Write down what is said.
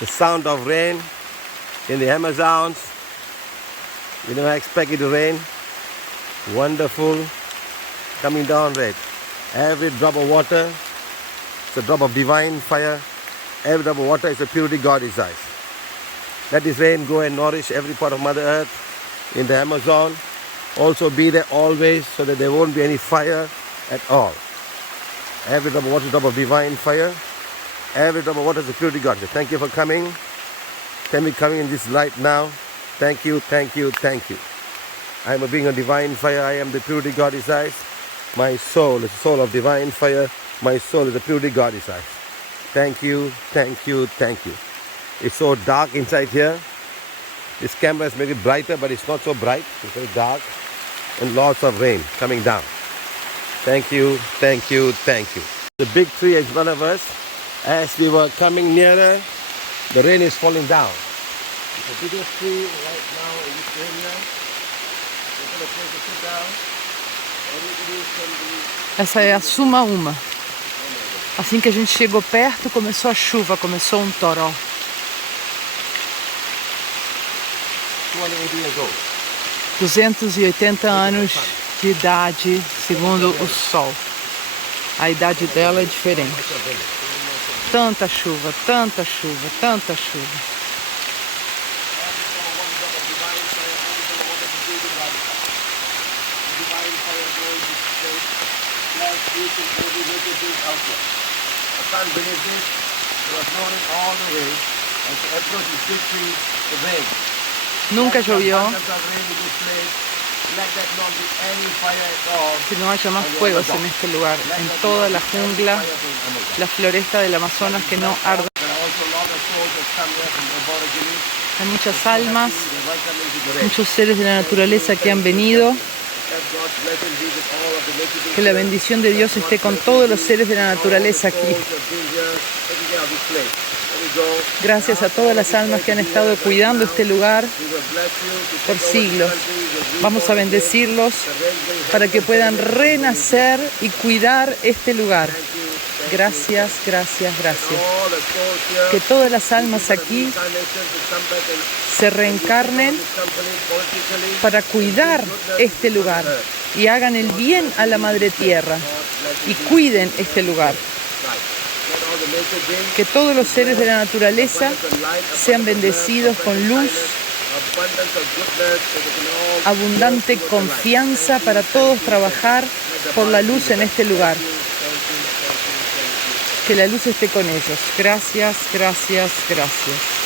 The sound of rain in the Amazons. You never expect it to rain. Wonderful. Coming down red. Every drop of water is a drop of divine fire. Every drop of water is a purity God desires. Let this rain go and nourish every part of Mother Earth in the Amazon. Also be there always so that there won't be any fire at all. Every drop of water is a drop of divine fire. Every drop of water is a purity God. Thank you for coming. Thank you for coming in this light now. Thank you, thank you, thank you. I am a being of divine fire. I am the purity God desires. My soul is the soul of divine fire. My soul is the purity God desires. Thank you, thank you, thank you. It's so dark inside here. This camera is making it brighter, but it's not so bright. It's very dark. And lots of rain coming down. Thank you, thank you, thank you. The big tree in front of us, as we were coming nearer, the rain is falling down. It's the biggest tree right now in this area. It's a place to sit down. Everybody can be... Essa é a Suma Uma. Assim que a gente chegou perto, começou a chuva, começou um toró. 280 anos de idade, segundo o Sol. A idade dela é diferente. Tanta chuva, tanta chuva, tanta chuva. Nunca llovió. Que no haya más fuegos en este lugar, en toda la jungla, la floresta del Amazonas, que no arda. Hay muchas almas, muchos seres de la naturaleza que han venido. Que la bendición de Dios esté con todos los seres de la naturaleza aquí. Gracias a todas las almas que han estado cuidando este lugar por siglos. Vamos a bendecirlos para que puedan renacer y cuidar este lugar. Gracias, gracias, gracias. Que todas las almas aquí se reencarnen para cuidar este lugar y hagan el bien a la Madre Tierra y cuiden este lugar. Que todos los seres de la naturaleza sean bendecidos con luz, abundante confianza para todos trabajar por la luz en este lugar. Que la luz esté con ellos. Gracias, gracias, gracias.